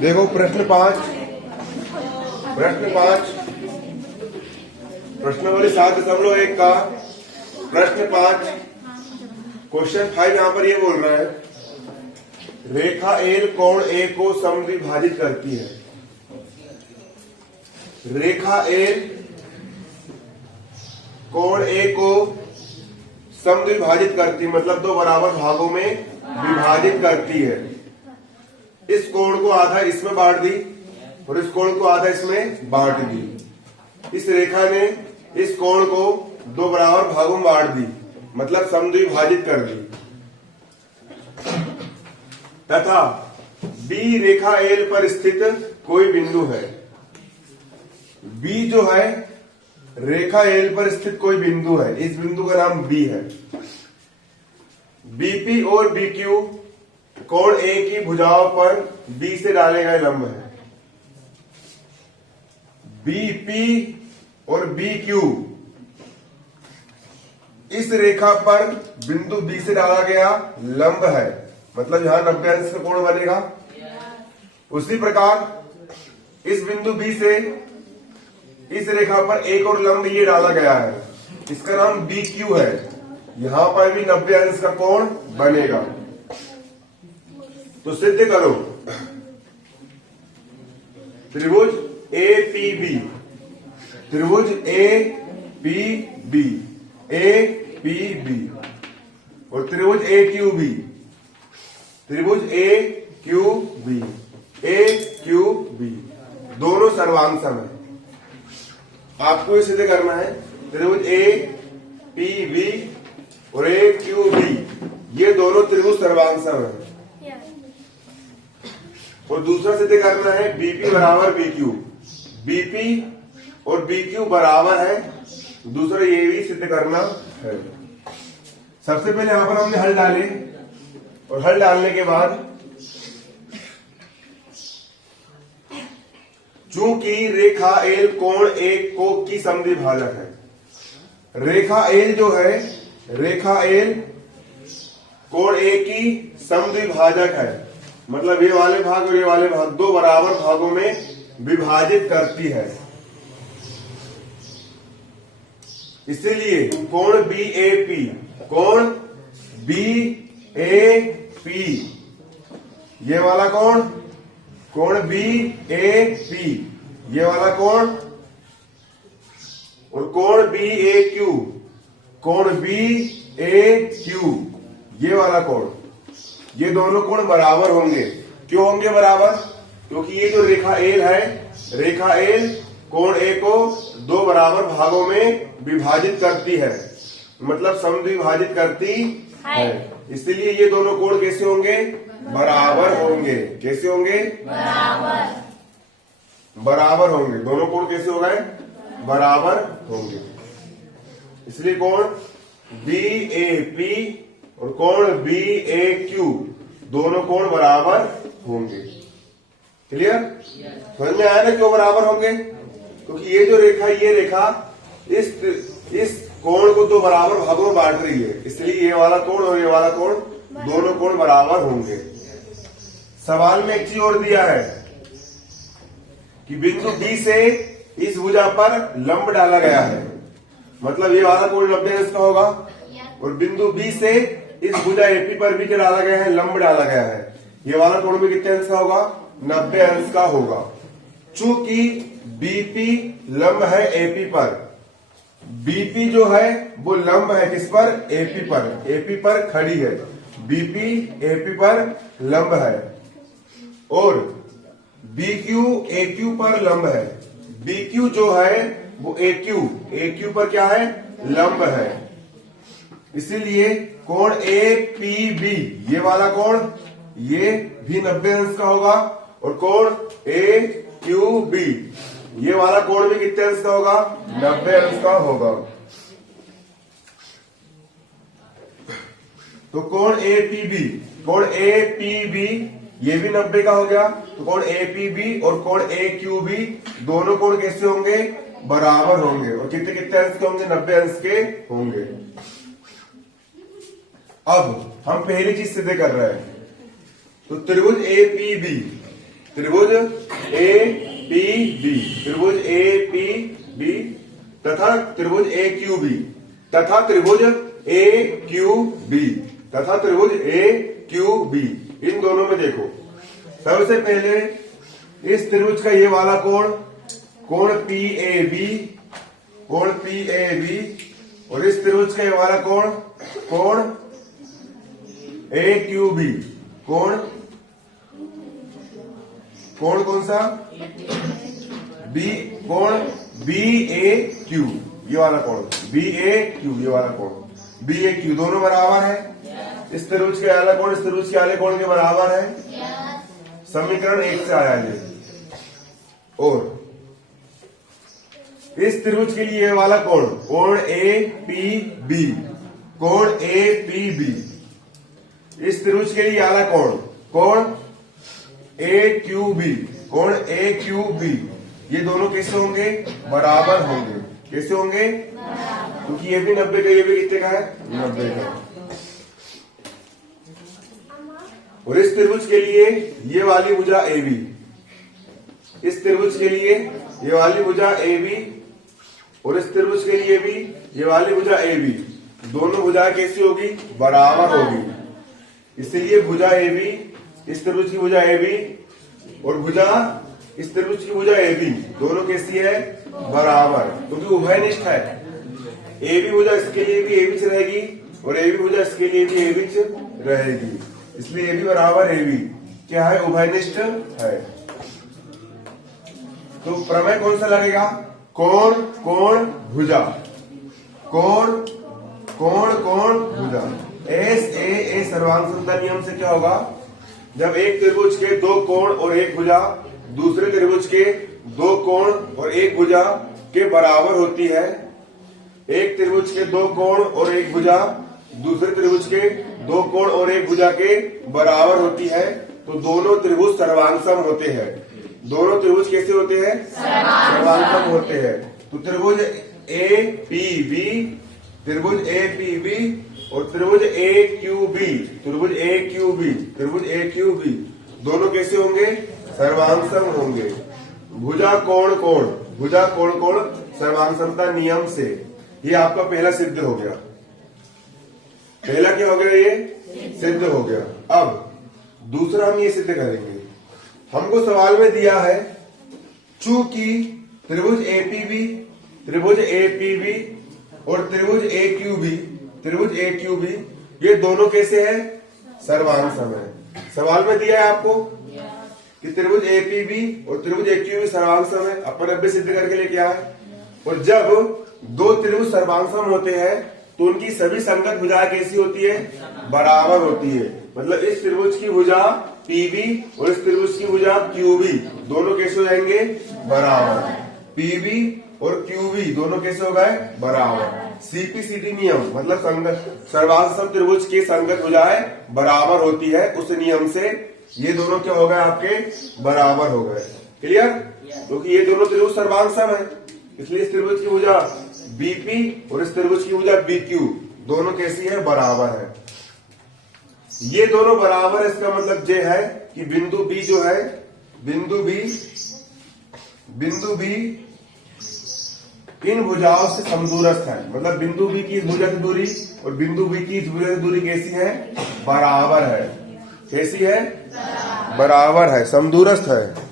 देखो प्रश्न 5 प्रश्नावली 7.1 का प्रश्न 5 क्वेश्चन 5 यहाँ पर ये बोल रहा है रेखा एल कोण ए को समद्विभाजित करती है। रेखा एल कोण ए को समद्विभाजित करती मतलब दो बराबर भागों में विभाजित करती है। इस कोण को आधा इसमें बांट दी और इस कोण को आधा इसमें बांट दी। इस रेखा ने इस कोण को दो बराबर भागों में बांट दी मतलब समद्विभाजित कर दी तथा बी रेखा एल पर स्थित कोई बिंदु है। बी जो है रेखा एल पर स्थित कोई बिंदु है। इस बिंदु का नाम बी है। बीपी और बीक्यू कोण ए की भुजाओं पर बी से डाले गए लंब है। बीपी और बीक्यू इस रेखा पर बिंदु बी से डाला गया लंब है मतलब यहां 90 अंश का कोण बनेगा। उसी प्रकार इस बिंदु बी से इस रेखा पर एक और लंब ये डाला गया है इसका नाम बी क्यू है। यहां पर भी 90 अंश का कोण बनेगा। तो सिद्ध करो त्रिभुज ए पी बी त्रिभुज A P B A P B और त्रिभुज ए क्यू बी त्रिभुज A Q B A Q B दोनों सर्वांग सम है। आपको ये सिद्ध करना है त्रिभुज ए पी बी और ए क्यू बी ये दोनों त्रिभुज सर्वांग सम है। और दूसरा सिद्ध करना है बीपी बराबर बीक्यू बीपी और बीक्यू बराबर है। दूसरा ये भी सिद्ध करना है। सबसे पहले यहां पर हमने हल डाले और हल डालने के बाद चूंकि रेखा एल कोण ए को की समद्विभाजक है। रेखा एल जो है रेखा एल कोण ए की समद्विभाजक है मतलब ये वाले भाग और ये वाले भाग दो बराबर भागों में विभाजित करती है। इसलिए कोण बी ए पी कोण बी ए पी ये वाला कोण बी ए पी ये वाला कोण और कोण बी ए क्यू ये वाला कोण ये दोनों कोण बराबर होंगे। क्यों होंगे बराबर? क्योंकि ये जो रेखा एल है रेखा एल कोण ए को दो बराबर भागों में विभाजित करती है मतलब समद्विभाजित करती है। इसलिए ये दोनों कोण कैसे होंगे? बराबर होंगे। कैसे होंगे? बराबर होंगे। दोनों कोण कैसे हो गए? बराबर होंगे। इसलिए कोण बी ए पी और कोण बी ए क्यू दोनों कोण बराबर होंगे। क्लियर? समझ में आया ना क्यों बराबर होंगे? क्योंकि ये जो रेखा ये रेखा इस कोण को दो बराबर भागों में बांट रही है इसलिए ये वाला कोण और ये वाला कोण दोनों कोण बराबर होंगे। सवाल में एक चीज और दिया है कि बिंदु बी से इस भुजा पर लंब डाला गया है मतलब ये वाला कोण 90 अंश का होगा और बिंदु बी से इस भुजा एपी पर भी क्या डाला गया है? लंब डाला गया है। ये वाला कोण भी कितने अंश का होगा? 90 अंश का होगा। चूंकि बीपी लंब है एपी पर बीपी जो है वो लंब है किस पर? एपी पर खड़ी है। बीपी एपी पर लंब है और बीक्यू एक्यू पर लंब है। बीक्यू जो है वो एक्यू पर क्या है? लंब है। इसीलिए कोण ए पी बी ये वाला कोण ये भी 90 अंश का होगा और कोण ए क्यू बी ये वाला कोण भी कितने अंश का होगा? 90 अंश का होगा। तो कोण ए पी बी ये भी 90 का हो गया। तो कोण ए पी बी और कोण ए क्यू बी दोनों कोण कैसे होंगे? बराबर होंगे। और कितने कितने अंश के होंगे? 90 अंश के होंगे। अब हम पहली चीज सिद्ध कर रहे हैं तो त्रिभुज ए पी बी त्रिभुज ए पी बी, त्रिभुज ए पी बी तथा त्रिभुज ए क्यू बी तथा त्रिभुज ए क्यू बी तथा त्रिभुज ए क्यू बी। इन दोनों में देखो, सबसे पहले इस त्रिभुज का ये वाला कोण, कोण पी ए बी, कोण पी ए बी, और इस त्रिभुज का ये वाला कोण, कोण ए क्यू बी, कोण कोण कौन सा बी, कोण बी ए क्यू, ये वाला कोण बी ए क्यू, ये वाला कोण बी ए क्यू दोनों बराबर है। इस त्रिभुज के आला कोण इस त्रिभुज के आले कोण के बराबर है। समीकरण 1 से आया ये। और इस त्रिभुज के लिए वाला कोण, कोण ए पी बी, कोण ए पी बी, इस त्रिभुज के लिए आला कोण, कोण ए क्यू बी, कोण ए क्यू बी, ये दोनों कैसे होंगे, बराबर होंगे। कैसे होंगे, क्योंकि ये भी 90 का, ये भी कितने का है, 90 का। और इस त्रिभुज के लिए ये वाली भुजा ए बी, इस त्रिभुज के लिए ये वाली भुजा ए बी, और इस त्रिभुज के लिए भी ये वाली भुजा ए बी, दोनों भुजा कैसी होगी, बराबर होगी। इसलिए भुजा ए बी, इस त्रिभुज की भुजा ए बी और भुजा इस त्रिभुज की भुजा ए बी, दोनों कैसी है, बराबर, क्योंकि उभयनिष्ठ है। ए बी भुजा इसके लिए भी ए बीच रहेगी और ए बी भुजा इसके लिए भी ए बीच रहेगी, इसलिए ए बी बराबर ए बी क्या है, उभयनिष्ठ है। तो प्रमेय कौन सा लगेगा, कोण कोण भुजा, कोण कोण कोण भुजा। एस ए सर्वांग समता नियम से क्या होगा, जब एक त्रिभुज के दो कोण और एक भुजा दूसरे त्रिभुज के दो कोण और एक भुजा के बराबर होती है, एक त्रिभुज के दो कोण और एक भुजा दूसरे त्रिभुज के दो कोण और एक भुजा के बराबर होती है, तो दोनों त्रिभुज सर्वांगसम होते हैं। दोनों त्रिभुज कैसे होते हैं, सर्वांगसम होते हैं। तो त्रिभुज ए पी बी, त्रिभुज ए पी बी और त्रिभुज ए क्यू बी, त्रिभुज ए क्यू बी, त्रिभुज ए क्यू बी, दोनों कैसे होंगे, सर्वांगसम होंगे। भुजा कोण कोण, भुजा कोण कोण सर्वांगसमता नियम से, ये आपका पहला सिद्ध हो गया। पहला क्या हो गया, ये सिद्ध हो गया। अब दूसरा हम ये सिद्ध करेंगे। हमको सवाल में दिया है, चूंकि त्रिभुज एपीबी, त्रिभुज एपीबी और त्रिभुज ए क्यू बी, त्रिभुज ए क्यू बी, ये दोनों कैसे हैं, सर्वांगसम है। सवाल में दिया है आपको कि त्रिभुज एपीबी और त्रिभुज ए क्यू बी सर्वांगसम है, अपन अब सिद्ध करके लेके आए। और जब दो त्रिभुज सर्वांगसम होते हैं तो उनकी सभी संगत भुजाएं कैसी होती है, बराबर होती है। मतलब इस त्रिभुज की भुजा पीबी और इस त्रिभुज की भुजा क्यूबी, दोनों कैसे हो जाएंगे, बराबर। पीबी और क्यूबी दोनों कैसे हो गए, बराबर। सीपीसीटी नियम मतलब संगत सर्वांगसम त्रिभुज की संगत भुजाएं बराबर होती है, उस नियम से ये दोनों क्या हो गए, आपके बराबर हो गए। क्लियर, क्योंकि ये दोनों त्रिभुज सर्वांगसम है, इसलिए इस त्रिभुज की भुजा बीपी और इस त्रिभुज की भुजा बीक्यू दोनों कैसी है, बराबर है। ये दोनों बराबर है, इसका मतलब ये है कि बिंदु बी जो है, बिंदु बी इन भुजाओं से समदूरस्थ है। मतलब बिंदु बी की इस भुजा की दूरी और बिंदु बी की इस भुजा की दूरी कैसी है, बराबर है। कैसी है, बराबर है, समदूरस्थ है।